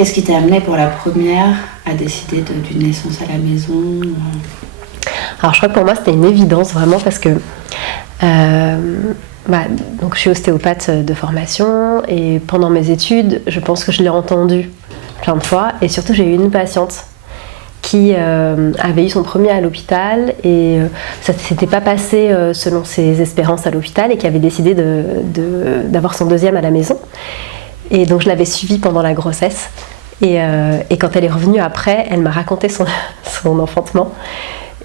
Qu'est-ce qui t'a amené pour la première à décider d'une naissance à la maison? Alors je crois que pour moi c'était une évidence vraiment parce que donc je suis ostéopathe de formation et pendant mes études je pense que je l'ai entendu plein de fois et surtout j'ai eu une patiente qui avait eu son premier à l'hôpital et ça ne s'était pas passé selon ses espérances à l'hôpital et qui avait décidé d'avoir son deuxième à la maison. Et donc je l'avais suivie pendant la grossesse et quand elle est revenue après, elle m'a raconté son enfantement.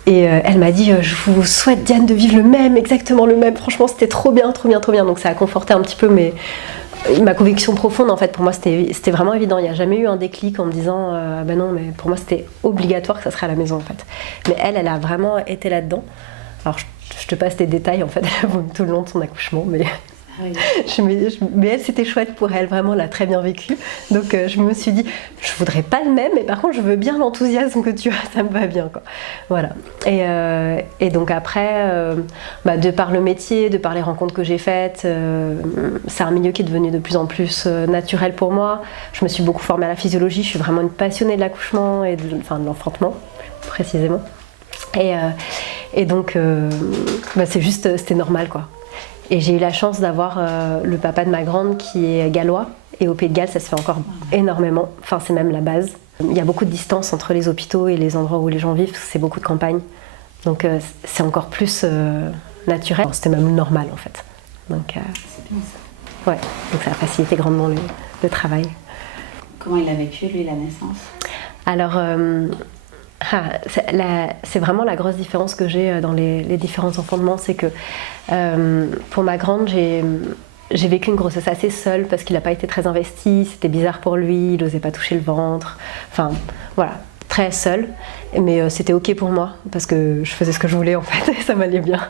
Et elle m'a dit je vous souhaite Diane de vivre exactement le même, franchement c'était trop bien. Donc ça a conforté un petit peu ma conviction profonde en fait. Pour moi c'était vraiment évident, il n'y a jamais eu un déclic en me disant ben non, mais pour moi c'était obligatoire que ça serait à la maison en fait. Mais elle a vraiment été là-dedans. Alors je te passe les détails en fait, elle a vomi tout le long de son accouchement, mais... Oui. Mais elle, c'était chouette pour elle, vraiment, elle a très bien vécu. Donc je me suis dit, je voudrais pas le même, mais par contre, je veux bien l'enthousiasme que tu as, ça me va bien, quoi. Voilà. Et donc après, de par le métier, de par les rencontres que j'ai faites, c'est un milieu qui est devenu de plus en plus naturel pour moi. Je me suis beaucoup formée à la physiologie, je suis vraiment une passionnée de l'accouchement et de l'enfantement, plus précisément. Et donc, c'était normal, quoi. Et j'ai eu la chance d'avoir le papa de ma grande qui est gallois. Et au Pays de Galles, ça se fait encore énormément. Enfin, c'est même la base. Il y a beaucoup de distance entre les hôpitaux et les endroits où les gens vivent, parce que c'est beaucoup de campagne. Donc c'est encore plus naturel. C'était même normal, en fait. Donc, c'est bien ça. Ouais, donc ça a facilité grandement le travail. Comment il a vécu, lui, la naissance? Alors... c'est vraiment la grosse différence que j'ai dans les différents enfantements, c'est que pour ma grande, j'ai vécu une grossesse assez seule parce qu'il n'a pas été très investi, c'était bizarre pour lui, il n'osait pas toucher le ventre, enfin voilà, très seul, mais c'était ok pour moi parce que je faisais ce que je voulais en fait et ça m'allait bien.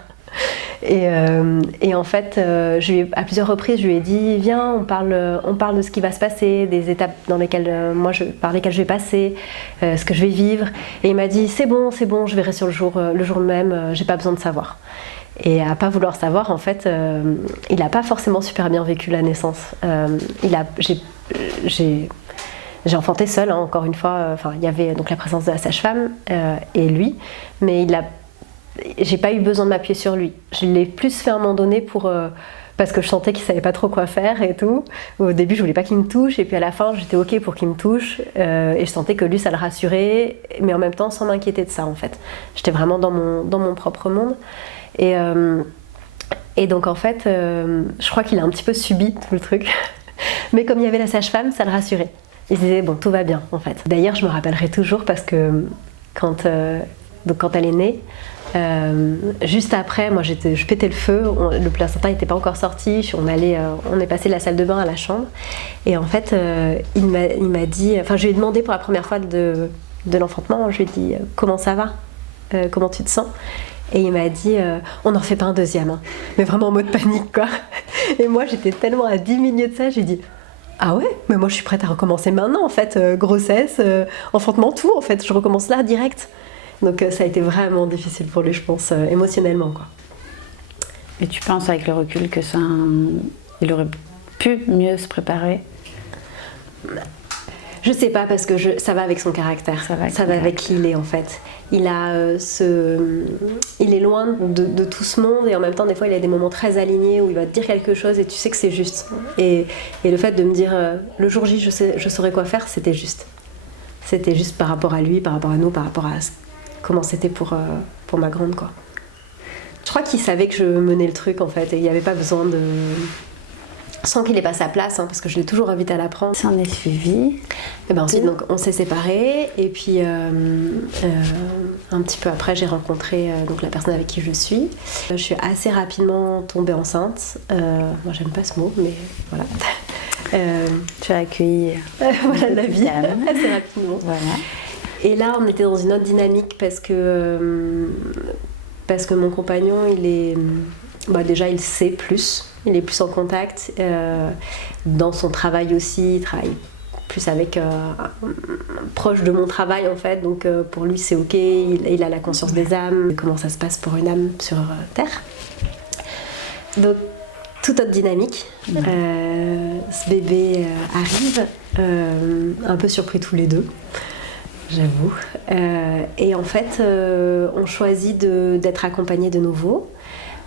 Et en fait, à plusieurs reprises, je lui ai dit viens, on parle de ce qui va se passer, des étapes par lesquelles je vais passer, ce que je vais vivre. Et il m'a dit c'est bon, je verrai sur le jour même, j'ai pas besoin de savoir. Et à pas vouloir savoir, en fait, il n'a pas forcément super bien vécu la naissance. J'ai enfanté seule, hein, encore une fois. Il y avait donc la présence de la sage-femme et lui, mais j'ai pas eu besoin de m'appuyer sur lui. Je l'ai plus fait à un moment donné parce que je sentais qu'il savait pas trop quoi faire et tout. Au début, je voulais pas qu'il me touche, et puis à la fin, j'étais ok pour qu'il me touche, et je sentais que lui, ça le rassurait, mais en même temps, sans m'inquiéter de ça, en fait. J'étais vraiment dans mon propre monde. Et donc, en fait, je crois qu'il a un petit peu subi tout le truc. Mais comme il y avait la sage-femme, ça le rassurait. Il se disait, bon, tout va bien, en fait. D'ailleurs, je me rappellerai toujours parce que quand elle est née, juste après, moi je pétais le feu, le placenta n'était pas encore sorti, on est passé de la salle de bain à la chambre, et en fait il m'a dit, je lui ai demandé pour la première fois de l'enfantement, je lui ai dit comment ça va, comment tu te sens, et il m'a dit on n'en fait pas un deuxième, hein. Mais vraiment en mode panique quoi. Et moi j'étais tellement à 10 minutes de ça, j'ai dit ah ouais, mais moi je suis prête à recommencer maintenant en fait, grossesse, enfantement, tout en fait, je recommence là direct. Donc ça a été vraiment difficile pour lui, je pense, émotionnellement, quoi. Et tu penses avec le recul que il aurait pu mieux se préparer? Je sais pas, parce que ça va avec son caractère, ça va avec qui il est en fait. Il est loin de tout ce monde, et en même temps des fois il a des moments très alignés où il va te dire quelque chose et tu sais que c'est juste. Et le fait de me dire le jour J je saurais quoi faire, c'était juste. C'était juste par rapport à lui, par rapport à nous, par rapport à comment c'était pour ma grande, quoi. Je crois qu'il savait que je menais le truc en fait, et il n'y avait pas besoin de... Sans qu'il ait pas sa place, hein, parce que je l'ai toujours invité à la prendre. Ça en est suivi. Et ben ensuite, donc, on s'est séparés, et puis un petit peu après, j'ai rencontré donc la personne avec qui je suis. Je suis assez rapidement tombée enceinte. Moi, j'aime pas ce mot, mais voilà. Tu as accueilli voilà, la vie assez rapidement. Voilà. Et là, on était dans une autre dynamique parce que mon compagnon, déjà, il sait plus. Il est plus en contact. Dans son travail aussi, il travaille plus avec proche de mon travail en fait. Donc pour lui, c'est ok. Il a la conscience des âmes. Comment ça se passe pour une âme sur Terre. Donc toute autre dynamique. Ce bébé arrive, un peu surpris tous les deux, j'avoue. Et en fait, on choisit d'être accompagnés de nouveau.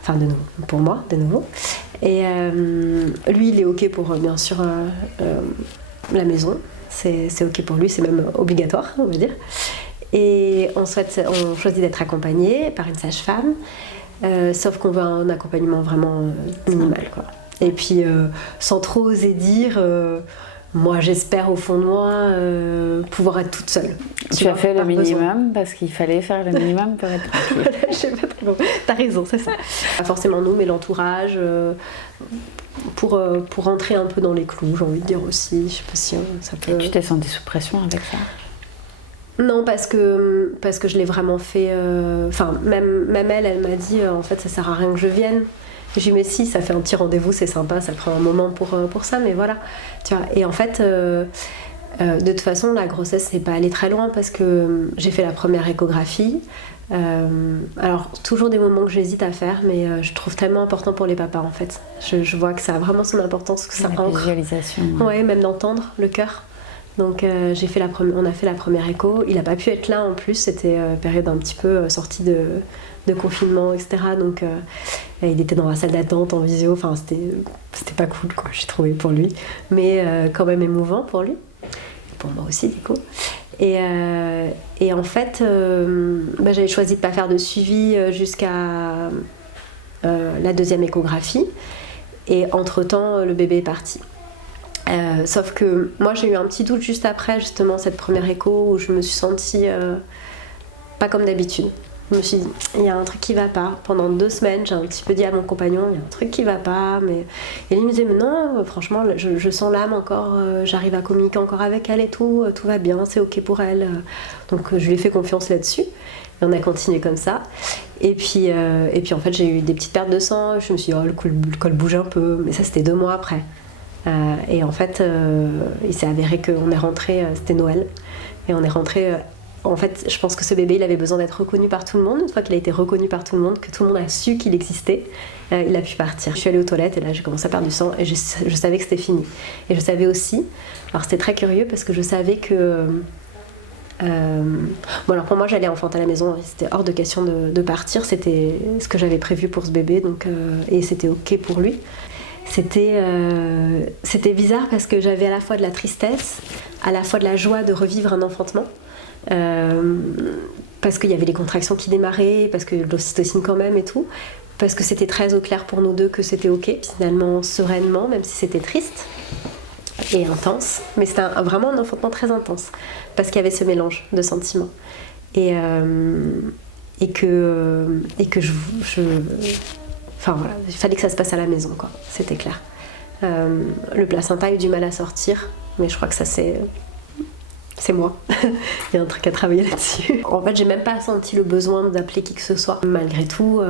Enfin, de nouveau, pour moi, de nouveau. Et lui, il est OK pour, bien sûr, la maison. C'est OK pour lui, c'est même obligatoire, on va dire. Et on choisit d'être accompagné par une sage-femme, sauf qu'on veut un accompagnement vraiment minimal, quoi. Et puis, sans trop oser dire, moi j'espère au fond de moi pouvoir être toute seule. Tu as fait le minimum parce qu'il fallait faire le minimum pour être tranquille. Je sais pas trop. T'as raison, c'est ça. Pas forcément nous, mais l'entourage, pour rentrer un peu dans les clous, j'ai envie de dire aussi. Je sais pas si ça peut. Et tu t'es sentie sous pression avec ça? Non, parce que je l'ai vraiment fait. Enfin, même elle m'a dit en fait ça sert à rien que je vienne. J'ai dit mais si, ça fait un petit rendez-vous, c'est sympa, ça prend un moment pour ça, mais voilà. Tu vois. Et en fait, de toute façon, la grossesse c'est pas allé très loin parce que j'ai fait la première échographie. Alors toujours des moments que j'hésite à faire, mais je trouve tellement important pour les papas en fait. Je vois que ça a vraiment son importance, que ça ancre. La visualisation. Ouais, même d'entendre le cœur. Donc on a fait la première écho. Il n'a pas pu être là en plus, c'était période un petit peu sortie de confinement, etc. Donc il était dans la salle d'attente en visio, enfin c'était pas cool quoi, j'ai trouvé pour lui. Mais quand même émouvant pour lui. Pour moi aussi du coup. Et en fait, j'avais choisi de ne pas faire de suivi jusqu'à la deuxième échographie. Et entre-temps, le bébé est parti. Sauf que moi j'ai eu un petit doute juste après justement cette première écho où je me suis sentie pas comme d'habitude. Je me suis dit, il y a un truc qui va pas. Pendant 2 semaines, j'ai un petit peu dit à mon compagnon, il y a un truc qui va pas. Et lui me disait, mais non, franchement, je sens l'âme encore, j'arrive à communiquer encore avec elle et tout va bien, c'est OK pour elle. Donc je lui ai fait confiance là-dessus. Et on a continué comme ça. Et puis en fait, j'ai eu des petites pertes de sang. Je me suis dit, oh, le col bouge un peu. Mais ça, c'était 2 mois après. Et en fait, il s'est avéré qu'on est rentré, c'était Noël. Et on est rentré. En fait, je pense que ce bébé, il avait besoin d'être reconnu par tout le monde. Une fois qu'il a été reconnu par tout le monde, que tout le monde a su qu'il existait, il a pu partir. Je suis allée aux toilettes et là, j'ai commencé à perdre du sang et je savais que c'était fini. Et je savais aussi, alors c'était très curieux parce que je savais que... bon alors pour moi, j'allais enfanter à la maison, c'était hors de question de partir. C'était ce que j'avais prévu pour ce bébé, donc, et c'était OK pour lui. C'était bizarre parce que j'avais à la fois de la tristesse, à la fois de la joie de revivre un enfantement. Parce qu'il y avait les contractions qui démarraient, parce que l'ocytocine quand même et tout, parce que c'était très au clair pour nous deux que c'était OK, finalement sereinement, même si c'était triste et intense, mais c'était vraiment un enfantement très intense, parce qu'il y avait ce mélange de sentiments et que enfin voilà, il fallait que ça se passe à la maison quoi, c'était clair. Le placenta a eu du mal à sortir, mais je crois que ça c'est moi. Il y a un truc à travailler là-dessus. En fait, j'ai même pas senti le besoin d'appeler qui que ce soit. Malgré tout,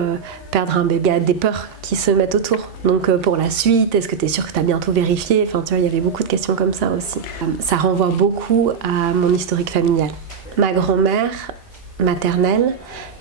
perdre un bébé, il y a des peurs qui se mettent autour. Donc pour la suite, est-ce que tu es sûre que tu as bientôt vérifié? Enfin, tu vois, il y avait beaucoup de questions comme ça aussi. Ça renvoie beaucoup à mon historique familial. Ma grand-mère maternelle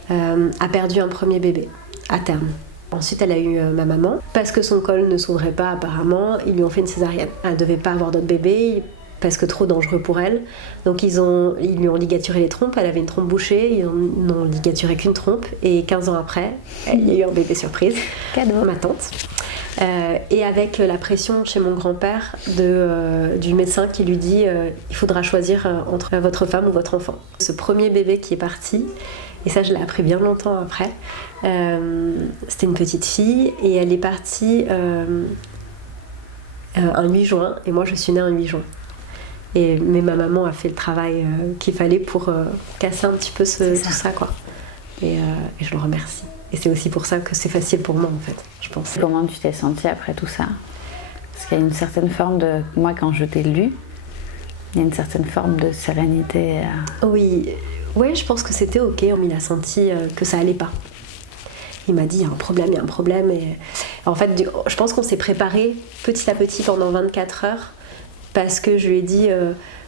a perdu un premier bébé à terme. Ensuite, elle a eu ma maman. Parce que son col ne s'ouvrait pas apparemment, ils lui ont fait une césarienne. Elle ne devait pas avoir d'autres bébés, parce que trop dangereux pour elle. Donc ils lui ont ligaturé les trompes, elle avait une trompe bouchée, ils n'ont ligaturé qu'une trompe, et 15 ans après, il y a eu un bébé surprise. Cadeau. Ma tante. Et avec la pression chez mon grand-père du médecin qui lui dit il faudra choisir entre votre femme ou votre enfant. Ce premier bébé qui est parti, et ça je l'ai appris bien longtemps après, c'était une petite fille, et elle est partie un 8 juin, et moi je suis née un 8 juin. Mais ma maman a fait le travail qu'il fallait pour casser un petit peu tout ça quoi. Et je le remercie. Et c'est aussi pour ça que c'est facile pour moi en fait, je pense. Comment tu t'es sentie après tout ça? Parce qu'il y a une certaine forme de... Moi quand je t'ai lu, il y a une certaine forme de sérénité. Oui, je pense que c'était OK. Il a senti que ça allait pas. Il m'a dit il y a un problème. Et en fait, je pense qu'on s'est préparé petit à petit pendant 24 heures. Parce que je lui ai dit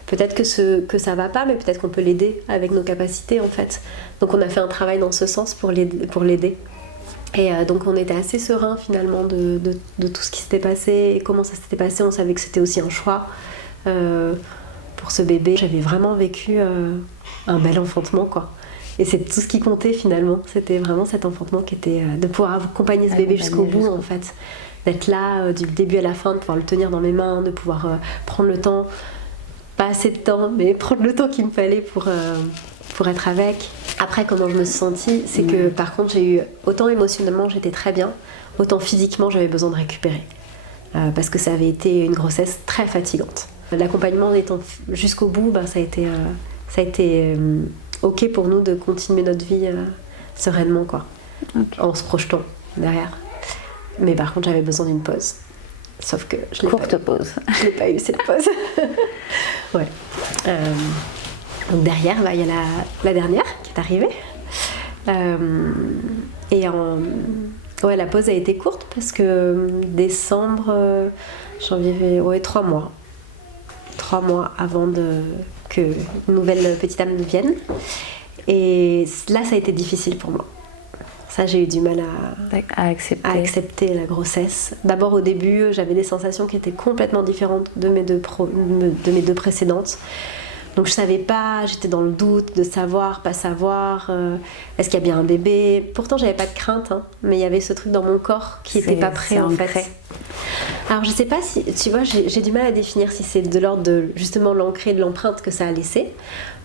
peut-être que ça va pas, mais peut-être qu'on peut l'aider avec nos capacités en fait. Donc on a fait un travail dans ce sens pour l'aider. Et donc on était assez serein finalement de tout ce qui s'était passé et comment ça s'était passé. On savait que c'était aussi un choix pour ce bébé. J'avais vraiment vécu un bel enfantement, quoi. Et c'est tout ce qui comptait finalement. C'était vraiment cet enfantement qui était de pouvoir accompagner ce bébé jusqu'au bout en fait. D'être là du début à la fin, de pouvoir le tenir dans mes mains, de pouvoir prendre le temps, pas assez de temps, mais prendre le temps qu'il me fallait pour être avec. Après, comment je me suis sentie, c'est que par contre j'ai eu, autant émotionnellement j'étais très bien, autant physiquement j'avais besoin de récupérer. Parce que ça avait été une grossesse très fatigante. L'accompagnement étant jusqu'au bout, ça a été ok pour nous de continuer notre vie sereinement, quoi. Okay. En se projetant derrière. Mais par contre j'avais besoin d'une pause. Sauf que je l'ai courte pause. Je l'ai pas eu cette pause. Ouais. Donc derrière, il y a la dernière qui est arrivée. Ouais, la pause a été courte parce que décembre, janvier, 3 mois. 3 mois avant que une nouvelle petite âme vienne. Et là, ça a été difficile pour moi. Ça, j'ai eu du mal à accepter la grossesse. D'abord, au début, j'avais des sensations qui étaient complètement différentes de mes deux précédentes. Donc je savais pas, j'étais dans le doute de savoir, pas savoir, est-ce qu'il y a bien un bébé. Pourtant j'avais pas de crainte, mais il y avait ce truc dans mon corps qui était pas prêt en fait. Alors je sais pas si, tu vois, j'ai du mal à définir si c'est de l'ordre de justement l'ancrer, de l'empreinte que ça a laissé,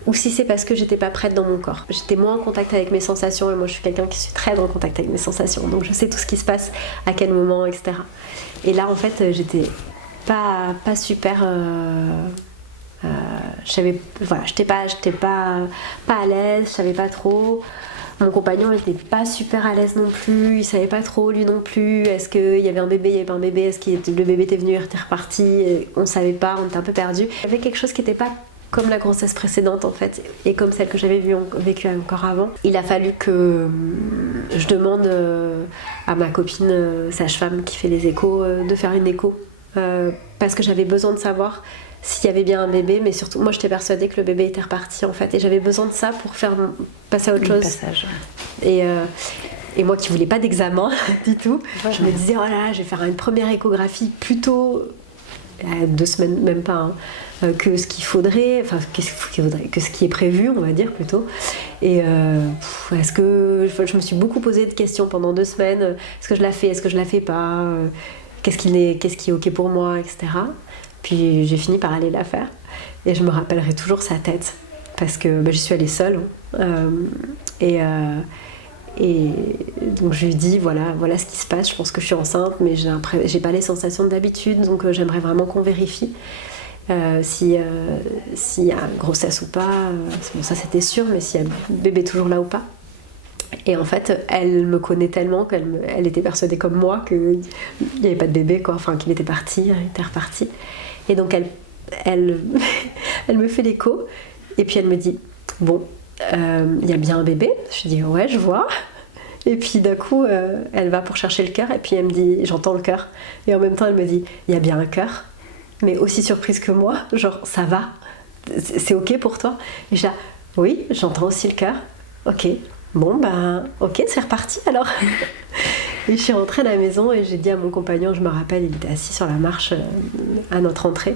ou si c'est parce que j'étais pas prête dans mon corps. J'étais moins en contact avec mes sensations, et moi je suis quelqu'un qui suis très en contact avec mes sensations, donc je sais tout ce qui se passe, à quel moment, etc. Et là en fait j'étais pas super... j'étais pas à l'aise, je savais pas trop. Mon compagnon était pas super à l'aise non plus, il savait pas trop lui non plus. Est-ce qu'il y avait un bébé, il y avait pas un bébé, est-ce que le bébé était venu, il était reparti, on savait pas, on était un peu perdus. Il y avait quelque chose qui était pas comme la grossesse précédente en fait, et comme celle que j'avais vécue encore avant. Il a fallu que je demande à ma copine sage-femme qui fait les échos de faire une écho, parce que j'avais besoin de savoir s'il y avait bien un bébé, mais surtout moi j'étais persuadée que le bébé était reparti en fait, et j'avais besoin de ça pour passer à autre chose. Passage. Et moi qui voulais pas d'examen du tout, je me disais oh là là, je vais faire une première échographie plutôt 2 semaines, même pas, que ce qu'il faudrait, enfin que ce qui est prévu, on va dire plutôt. Et est-ce que je me suis beaucoup posé de questions pendant 2 semaines, est-ce que je la fais, est-ce que je la fais pas, qu'est-ce qui est ok pour moi, etc. Puis j'ai fini par aller la faire, et je me rappellerai toujours sa tête parce que j'y suis allée seule, et donc je lui dis voilà ce qui se passe, je pense que je suis enceinte, mais j'ai pas les sensations d'habitude, donc j'aimerais vraiment qu'on vérifie s'il y a grossesse ou pas, bon, ça c'était sûr, mais s'il y a bébé toujours là ou pas. Et en fait elle me connaît tellement qu'elle était persuadée comme moi qu'il n'y avait pas de bébé, quoi, enfin qu'il était parti, il était reparti. Et donc elle me fait l'écho, et puis elle me dit bon, il y a bien un bébé. Je dis ouais, je vois. Et puis d'un coup elle va pour chercher le cœur, et puis elle me dit j'entends le cœur, et en même temps elle me dit il y a bien un cœur, mais aussi surprise que moi, genre ça va, c'est ok pour toi. Et je dis oui, j'entends aussi le cœur. Ok, bon ok, c'est reparti alors. Et je suis rentrée à la maison et j'ai dit à mon compagnon, je me rappelle, il était assis sur la marche à notre entrée,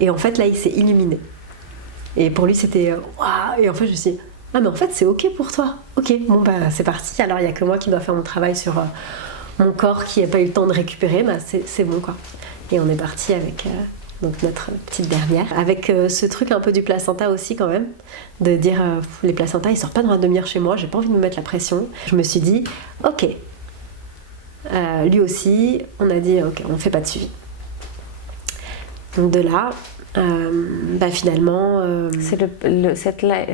et en fait là il s'est illuminé, et pour lui c'était waouh. Et en fait je me suis dit ah mais en fait c'est ok pour toi, ok, bon c'est parti, alors il n'y a que moi qui dois faire mon travail sur mon corps qui n'a pas eu le temps de récupérer, c'est bon quoi. Et on est parti avec donc notre petite dernière, avec ce truc un peu du placenta aussi quand même, de dire les placentas ils sortent pas dans la demi-heure chez moi, j'ai pas envie de me mettre la pression. Je me suis dit ok, lui aussi, on a dit ok, on fait pas de suivi. Donc de là, finalement... C'est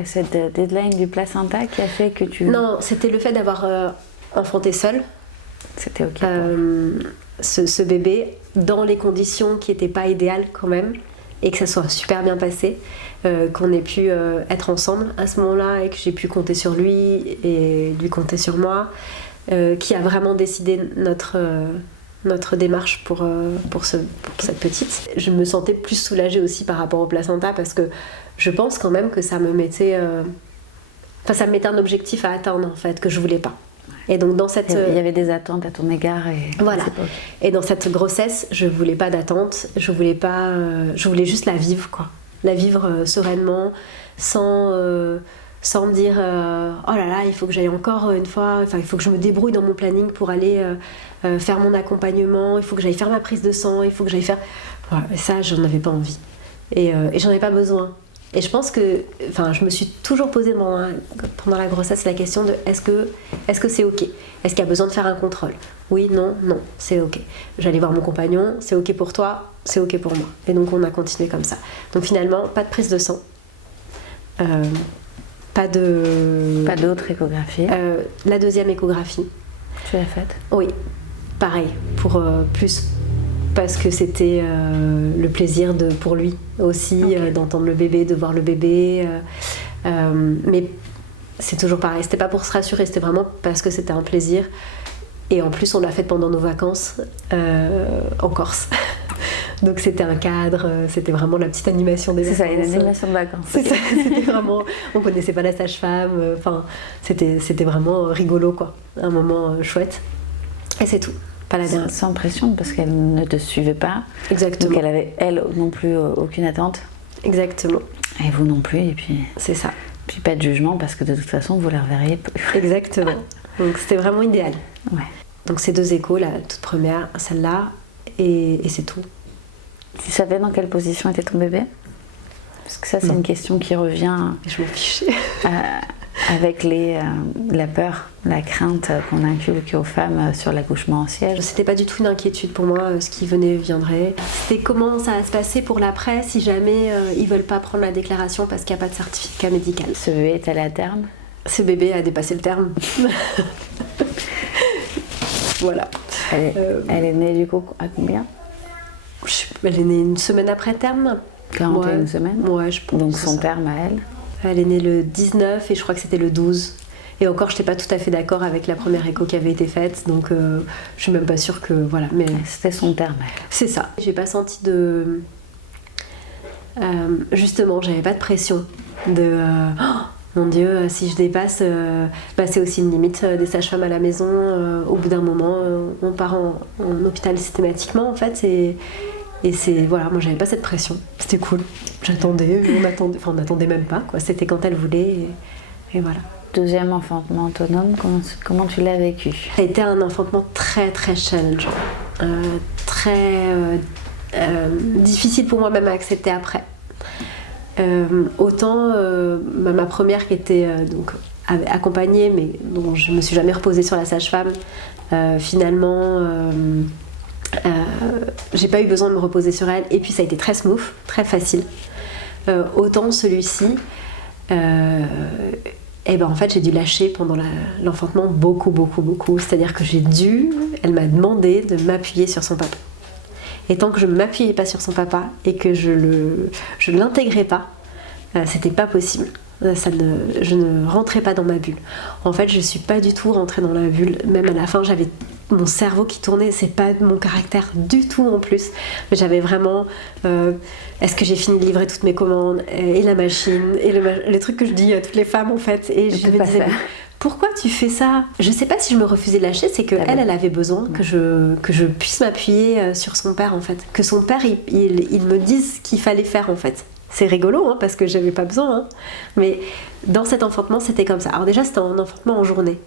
cette deadline du placenta qui a fait que tu... Non, c'était le fait d'avoir enfanté seule. C'était ok. Ce bébé, dans les conditions qui n'étaient pas idéales quand même, et que ça soit super bien passé, qu'on ait pu être ensemble à ce moment-là, et que j'ai pu compter sur lui et lui compter sur moi, qui a vraiment décidé notre démarche pour cette petite. Je me sentais plus soulagée aussi par rapport au placenta, parce que je pense quand même que ça me mettait ça me mettait un objectif à atteindre en fait, que je voulais pas. Et donc dans cette... Il y avait des attentes à ton égard et... Voilà. Et dans cette grossesse, je voulais pas d'attente, je voulais juste la vivre, quoi. La vivre sereinement, sans me dire oh là là, il faut que j'aille encore une fois, enfin il faut que je me débrouille dans mon planning pour aller faire mon accompagnement, il faut que j'aille faire ma prise de sang, il faut que j'aille faire... Voilà, et ça, j'en avais pas envie. Et j'en avais pas besoin. Et je pense que, enfin, je me suis toujours posé pendant la grossesse la question de est-ce que c'est ok ? Est-ce qu'il y a besoin de faire un contrôle ? Oui, non, c'est ok. J'allais voir mon compagnon, c'est ok pour toi, c'est ok pour moi. Et donc on a continué comme ça. Donc finalement, pas de prise de sang, pas d'autre échographie. La deuxième échographie. Tu l'as faite ? Oui, pareil, pour plus. Parce que c'était le plaisir pour lui aussi, d'entendre le bébé, de voir le bébé. Mais c'est toujours pareil, c'était pas pour se rassurer, c'était vraiment parce que c'était un plaisir. Et en plus, on l'a fait pendant nos vacances en Corse. Donc c'était un cadre, c'était vraiment la petite animation des vacances. C'est ça, une animation de vacances. C'est ça, c'était vraiment... On connaissait pas la sage-femme, enfin, c'était vraiment rigolo, quoi. Un moment chouette. Et c'est tout. Pas la dernière. Sans pression, parce qu'elle ne te suivait pas. Exactement. Donc elle avait, elle non plus, aucune attente. Exactement. Et vous non plus, et puis... C'est ça. Puis pas de jugement, parce que de toute façon, vous la reverriez peu. Exactement. Donc c'était vraiment idéal. Ouais. Donc ces 2 échos, la toute première, celle-là, et c'est tout. Tu savais dans quelle position était ton bébé ? Parce que ça, c'est une question qui revient... Je m'en fichais. Avec la peur, la crainte qu'on inculque aux femmes sur l'accouchement en siège. C'était pas du tout une inquiétude pour moi, ce qui viendrait. C'était comment ça va se passer pour l'après si jamais ils veulent pas prendre la déclaration parce qu'il n'y a pas de certificat médical. Ce bébé est allé à terme ? Ce bébé a dépassé le terme. Voilà. Elle est née du coup à combien ? Elle est née une semaine après terme. 41 semaines ? Ouais, je pense. Donc son terme à elle ? Elle est née le 19 et je crois que c'était le 12. Et encore, je n'étais pas tout à fait d'accord avec la première écho qui avait été faite, donc je suis même pas sûre que... Voilà, mais c'était son terme. C'est ça. J'ai pas senti de... justement, j'avais pas de pression de... oh, mon Dieu, si je dépasse, c'est aussi une limite des sages-femmes à la maison. Au bout d'un moment, on part en hôpital systématiquement, en fait, et c'est... Voilà, moi, j'avais pas cette pression. C'était cool. J'attendais, on n'attendait même pas, quoi. C'était quand elle voulait, et voilà. Deuxième enfantement autonome, comment tu l'as vécu ? Ça a été un enfantement très très challengeant, très difficile pour moi même à accepter après. Autant ma première qui était donc accompagnée, mais dont je me suis jamais reposée sur la sage-femme, finalement j'ai pas eu besoin de me reposer sur elle, et puis ça a été très smooth, très facile. Autant celui-ci, en fait j'ai dû lâcher pendant l'enfantement beaucoup. C'est-à-dire que elle m'a demandé de m'appuyer sur son papa. Et tant que je ne m'appuyais pas sur son papa et que je l'intégrais pas, c'était pas possible. Je ne rentrais pas dans ma bulle. En fait, je suis pas du tout rentrée dans la bulle. Même à la fin, j'avais mon cerveau qui tournait. C'est pas mon caractère du tout en plus. Mais j'avais vraiment... est-ce que j'ai fini de livrer toutes mes commandes et la machine et les trucs que je dis à toutes les femmes en fait. Et je me disais... Pourquoi tu fais ça ? Je sais pas si je me refusais de lâcher, c'est qu'elle avait besoin que je puisse m'appuyer sur son père en fait. Que son père, il me dise ce qu'il fallait faire en fait. C'est rigolo parce que j'avais pas besoin. Mais dans cet enfantement, c'était comme ça. Alors déjà, c'était un enfantement en journée.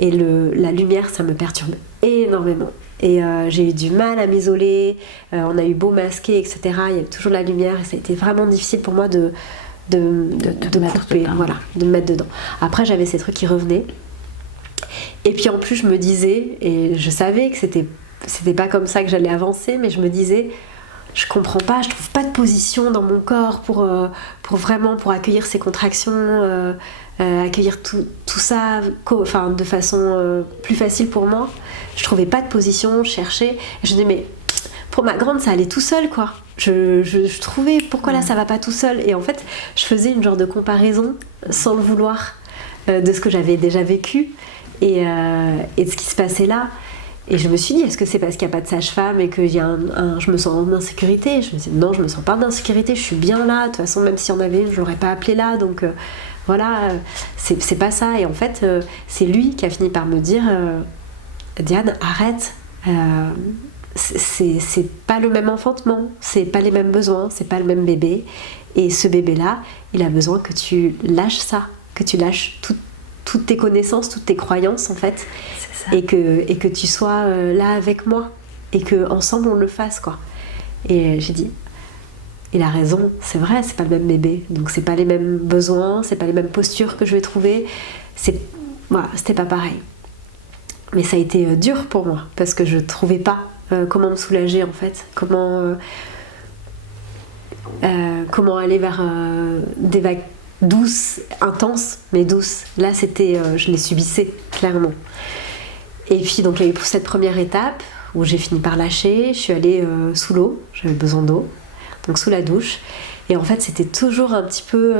Et la lumière, ça me perturbe énormément. Et j'ai eu du mal à m'isoler. On a eu beau masquer, etc. Il y avait toujours la lumière et ça a été vraiment difficile pour moi de couper, voilà, de me mettre dedans. Après, j'avais ces trucs qui revenaient. Et puis en plus, je me disais, et je savais que c'était pas comme ça que j'allais avancer, mais je me disais, je comprends pas, je trouve pas de position dans mon corps pour accueillir ces contractions, accueillir tout ça, de façon plus facile pour moi. Je trouvais pas de position, je cherchais. Et je me disais, mais pour ma grande, ça allait tout seul, quoi. Je trouvais pourquoi là ça va pas tout seul, et en fait je faisais une genre de comparaison sans le vouloir de ce que j'avais déjà vécu et de ce qui se passait là, et je me suis dit, est-ce que c'est parce qu'il n'y a pas de sage-femme et que je me sens en insécurité? Je me suis dit non, je me sens pas d'insécurité, je suis bien là, de toute façon même s'il y en avait une je l'aurais pas appelée là, donc voilà, c'est pas ça. Et en fait, c'est lui qui a fini par me dire Diane, arrête, c'est pas le même enfantement, c'est pas les mêmes besoins, c'est pas le même bébé. Et ce bébé-là, il a besoin que tu lâches ça, que tu lâches toutes tes connaissances, toutes tes croyances en fait, et que tu sois là avec moi, et qu'ensemble on le fasse, quoi. Et j'ai dit, il a raison, c'est vrai, c'est pas le même bébé, donc c'est pas les mêmes besoins, c'est pas les mêmes postures que je vais trouver, voilà, c'était pas pareil. Mais ça a été dur pour moi, parce que je trouvais pas comment me soulager en fait, comment aller vers des vagues douces, intenses, mais douces. Là, c'était, je les subissais, clairement. Et puis, donc, il y a eu cette première étape où j'ai fini par lâcher. Je suis allée sous l'eau, j'avais besoin d'eau, donc sous la douche. Et en fait, c'était toujours un petit peu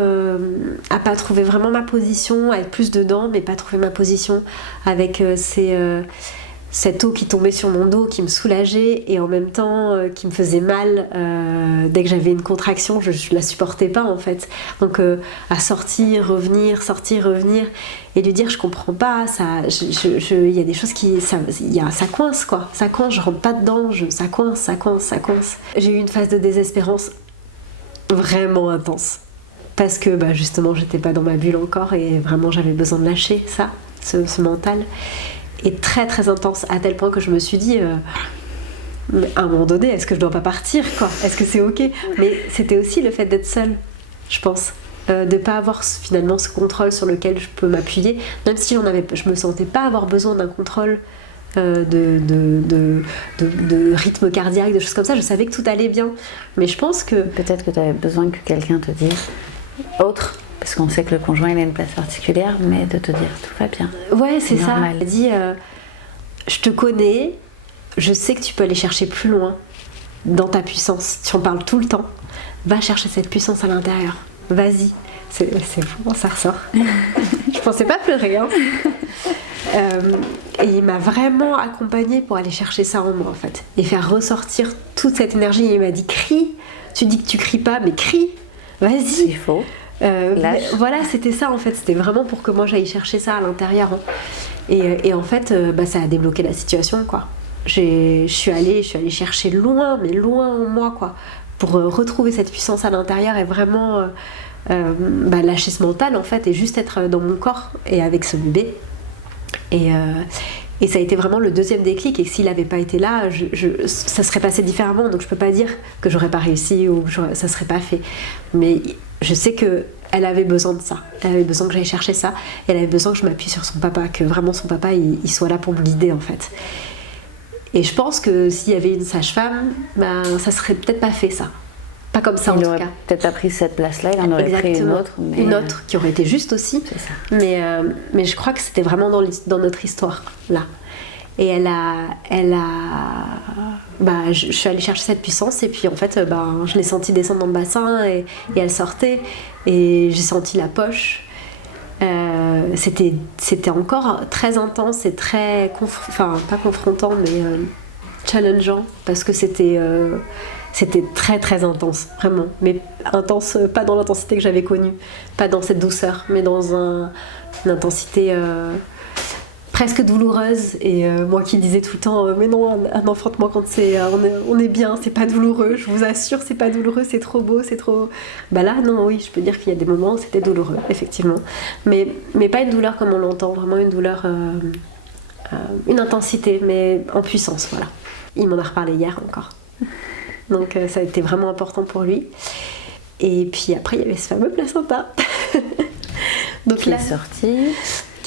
à pas trouver vraiment ma position, à être plus dedans, mais pas trouver ma position, avec cette eau qui tombait sur mon dos, qui me soulageait, et en même temps qui me faisait mal. Dès que j'avais une contraction, je la supportais pas en fait. Donc à sortir, revenir, et lui dire je comprends pas, il y a des choses ça coince quoi, ça coince, je rentre pas dedans, ça coince. J'ai eu une phase de désespérance vraiment intense, parce que justement j'étais pas dans ma bulle encore, et vraiment j'avais besoin de lâcher ça, ce mental. Et très très intense, à tel point que je me suis dit à un moment donné, est-ce que je dois pas partir quoi, est-ce que c'est ok? Mais c'était aussi le fait d'être seule, je pense, de pas avoir finalement ce contrôle sur lequel je peux m'appuyer, même si je me sentais pas avoir besoin d'un contrôle de rythme cardiaque, de choses comme ça. Je savais que tout allait bien, mais je pense que peut-être que tu avais besoin que quelqu'un te dise autre. Parce qu'on sait que le conjoint il a une place particulière, mais de te dire tout va bien. Ouais, c'est ça. Normal. Elle dit je te connais, je sais que tu peux aller chercher plus loin dans ta puissance. Tu en parles tout le temps. Va chercher cette puissance à l'intérieur. Vas-y. C'est fou, ça ressort. Je pensais pas pleurer. Hein. Et il m'a vraiment accompagnée pour aller chercher ça en moi en fait. Et faire ressortir toute cette énergie. Il m'a dit crie. Tu dis que tu cries pas, mais crie. Vas-y. C'est faux. Voilà, c'était ça en fait, c'était vraiment pour que moi j'aille chercher ça à l'intérieur, hein. Et en fait ça a débloqué la situation quoi. Je suis allée chercher loin, mais loin en moi quoi, pour retrouver cette puissance à l'intérieur, et vraiment lâcher ce mental en fait, et juste être dans mon corps et avec ce bébé. Et ça a été vraiment le deuxième déclic, et s'il n'avait pas été là, ça serait passé différemment, donc je peux pas dire que j'aurais pas réussi ou que ça serait pas fait. Mais je sais qu'elle avait besoin de ça, elle avait besoin que j'aille chercher ça, et elle avait besoin que je m'appuie sur son papa, que vraiment son papa il soit là pour me guider en fait. Et je pense que s'il y avait une sage-femme, ça serait peut-être pas fait ça. Pas comme ça en tout cas. Il aurait peut-être pas pris cette place-là, il en aurait pris une autre. Mais... Une autre qui aurait été juste aussi. C'est ça. Mais je crois que c'était vraiment dans notre histoire, là. Et je suis allée chercher cette puissance, et puis en fait, je l'ai sentie descendre dans le bassin, et elle sortait, et j'ai senti la poche. C'était encore très intense et très, pas confrontant, mais challengeant, parce que c'était très très intense, vraiment. Mais intense, pas dans l'intensité que j'avais connue, pas dans cette douceur, mais dans une intensité presque douloureuse. Et moi qui disais tout le temps mais non, un enfantement quand on est bien, c'est pas douloureux, je vous assure, c'est pas douloureux, c'est trop beau, c'est trop... Là non, oui, je peux dire qu'il y a des moments où c'était douloureux, effectivement, mais pas une douleur comme on l'entend, vraiment une douleur, une intensité, mais en puissance, voilà. Il m'en a reparlé hier encore. Donc ça a été vraiment important pour lui. Et puis après il y avait ce fameux placenta donc qui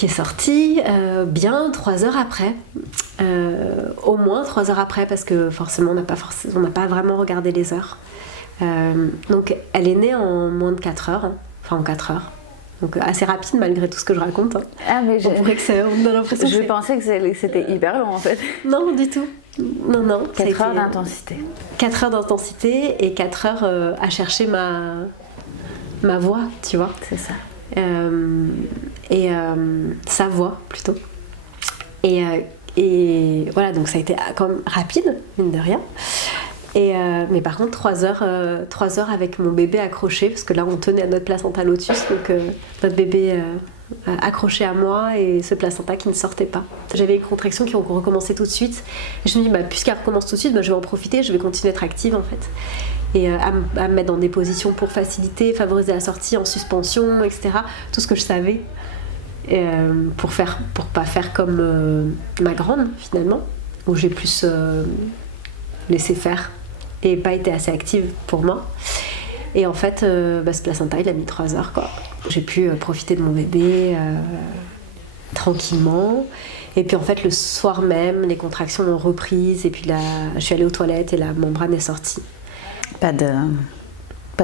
est sorti bien 3 heures après, au moins 3 heures après, parce que forcément on n'a pas vraiment regardé les heures. Donc elle est née en moins de 4 heures, en 4 heures. Donc assez rapide malgré tout ce que je raconte. Hein. Ah mais on a l'impression je pensais que c'était hyper long en fait. Non du tout. Non. 4 heures d'intensité. 4 heures d'intensité et 4 heures à chercher ma voix, tu vois. C'est ça. Sa voix plutôt. Et voilà, donc ça a été quand même rapide, mine de rien. Mais par contre, 3 heures avec mon bébé accroché, parce que là on tenait à notre placenta lotus, donc notre bébé accroché à moi et ce placenta qui ne sortait pas. J'avais une contraction qui ont recommencé tout de suite. Et je me dis, puisqu'elle recommence tout de suite, je vais en profiter, je vais continuer à être active en fait. Et à me mettre dans des positions pour faciliter, favoriser la sortie en suspension, etc. Tout ce que je savais pour pas faire comme ma grande finalement, où j'ai plus laissé faire et pas été assez active pour moi. Et en fait, ce placenta, il a mis 3 heures, quoi. J'ai pu profiter de mon bébé tranquillement. Et puis en fait, le soir même, les contractions ont repris. Et puis je suis allée aux toilettes et la membrane est sortie. Pas de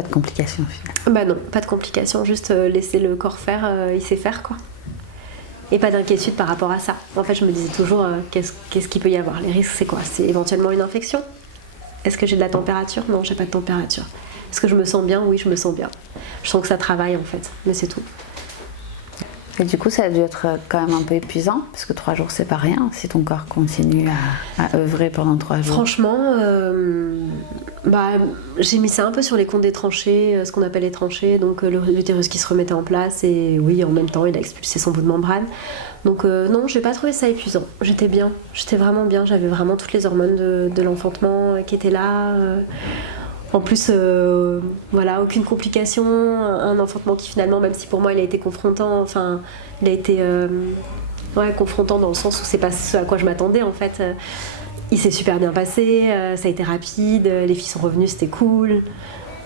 complications finalement. Non, pas de complications. Juste laisser le corps faire, il sait faire, quoi. Et pas d'inquiétude par rapport à ça. En fait, je me disais toujours, qu'est-ce qu'il peut y avoir ? Les risques, c'est quoi ? C'est éventuellement une infection ? Est-ce que j'ai de la température ? Non, j'ai pas de température. Est-ce que je me sens bien ? Oui, je me sens bien. Je sens que ça travaille en fait, mais c'est tout. Et du coup, ça a dû être quand même un peu épuisant, parce que 3 jours, c'est pas rien, si ton corps continue à œuvrer pendant 3 jours. Franchement, j'ai mis ça un peu sur les comptes des tranchées, ce qu'on appelle les tranchées, donc l'utérus qui se remettait en place, et oui, en même temps, il a expulsé son bout de membrane. Donc non, j'ai pas trouvé ça épuisant. J'étais bien, j'étais vraiment bien, j'avais vraiment toutes les hormones de l'enfantement qui étaient là. En plus, aucune complication, un enfantement qui finalement, même si pour moi il a été confrontant, enfin, il a été confrontant dans le sens où c'est pas ce à quoi je m'attendais en fait. Il s'est super bien passé, ça a été rapide, les filles sont revenues, c'était cool.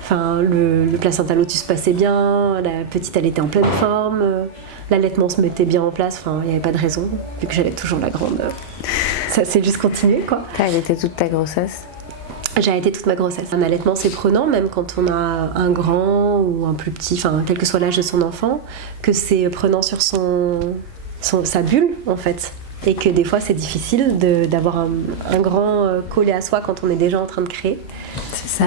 Enfin, le placenta lotus passait bien, la petite elle était en pleine forme, l'allaitement se mettait bien en place, enfin il n'y avait pas de raison, vu que j'allais toujours la grande. Ça s'est juste continué quoi. T'as allaité toute ta grossesse ? J'ai allaité toute ma grossesse. Un allaitement c'est prenant, même quand on a un grand ou un plus petit, enfin quel que soit l'âge de son enfant, que c'est prenant sur sa bulle en fait. Et que des fois c'est difficile d'avoir un grand collé à soi quand on est déjà en train de créer. C'est ça.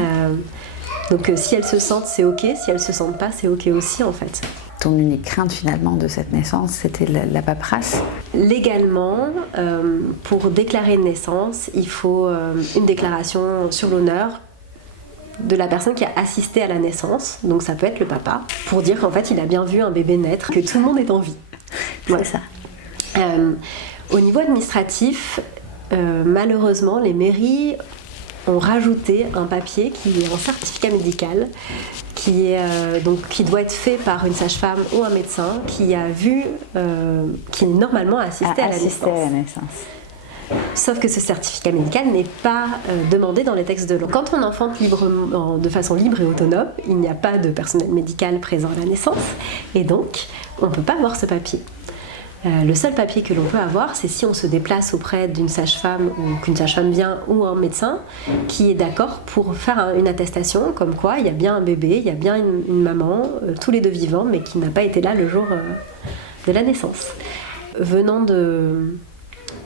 Donc si elles se sentent, c'est ok. Si elles se sentent pas, c'est ok aussi en fait. Ton unique crainte finalement de cette naissance, c'était la paperasse. Légalement, pour déclarer une naissance, il faut une déclaration sur l'honneur de la personne qui a assisté à la naissance, donc ça peut être le papa, pour dire qu'en fait il a bien vu un bébé naître, que tout le monde est en vie. C'est ça. Au niveau administratif, malheureusement, les mairies ont rajouté un papier qui est un certificat médical qui doit être fait par une sage-femme ou un médecin qui a vu, qui normalement a assisté à la naissance. Sauf que ce certificat médical n'est pas demandé dans les textes de loi. Quand on enfante de façon libre et autonome, il n'y a pas de personnel médical présent à la naissance et donc on ne peut pas avoir ce papier. Le seul papier que l'on peut avoir, c'est si on se déplace auprès d'une sage-femme ou qu'une sage-femme vient ou un médecin qui est d'accord pour faire une attestation comme quoi il y a bien un bébé, il y a bien une maman, tous les deux vivants, mais qui n'a pas été là le jour de la naissance. Venant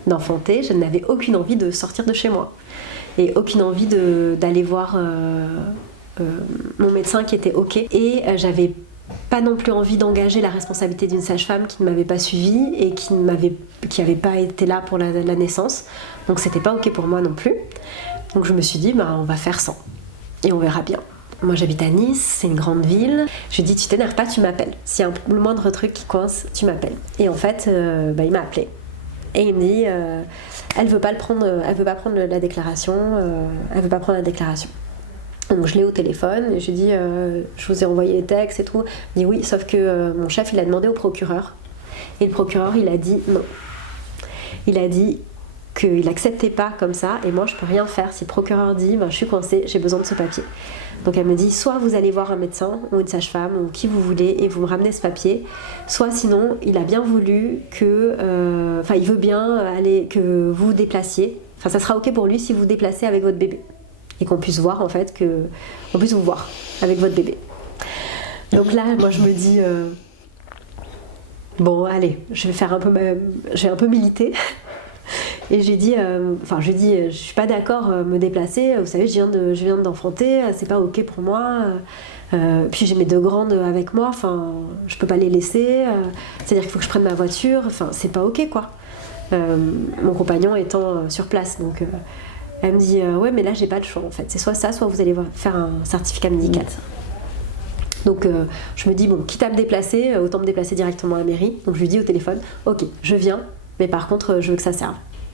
d'enfanter, je n'avais aucune envie de sortir de chez moi et aucune envie d'aller voir mon médecin qui était ok. Et j'avais pas non plus envie d'engager la responsabilité d'une sage-femme qui ne m'avait pas suivie et qui avait pas été là pour la naissance. Donc c'était pas ok pour moi non plus. Donc je me suis dit, on va faire sans. Et on verra bien. Moi j'habite à Nice, c'est une grande ville. Je lui ai dit, tu t'énerves pas, tu m'appelles. S'il y a le moindre truc qui coince, tu m'appelles. Et en fait, il m'a appelé. Et il me dit, elle veut pas prendre la déclaration. Elle veut pas prendre la déclaration. Donc je l'ai au téléphone et je lui ai dit je vous ai envoyé les textes et tout. Il dit oui, sauf que mon chef il a demandé au procureur et le procureur il a dit non. Il a dit qu'il n'acceptait pas comme ça et moi je peux rien faire. Si le procureur dit je suis coincée, j'ai besoin de ce papier. Donc elle me dit soit vous allez voir un médecin ou une sage-femme ou qui vous voulez et vous me ramenez ce papier, soit sinon il a bien voulu que il veut bien que vous vous déplaciez. Enfin ça sera ok pour lui si vous vous déplacez avec votre bébé. Et qu'on puisse voir en fait, qu'on puisse vous voir avec votre bébé. Donc là, moi je me dis, bon allez, je vais un peu militer. Et j'ai dit, je suis pas d'accord me déplacer, vous savez, je viens d'enfanter, c'est pas ok pour moi. Puis j'ai mes 2 grandes avec moi, je peux pas les laisser, c'est-à-dire qu'il faut que je prenne ma voiture, c'est pas ok quoi. Mon compagnon étant sur place, donc Elle me dit ouais, mais là j'ai pas le choix en fait. C'est soit ça, soit vous allez faire un certificat médical. Donc je me dis bon, quitte à me déplacer, autant me déplacer directement à la mairie. Donc je lui dis au téléphone, ok, je viens, mais par contre je veux que ça serve.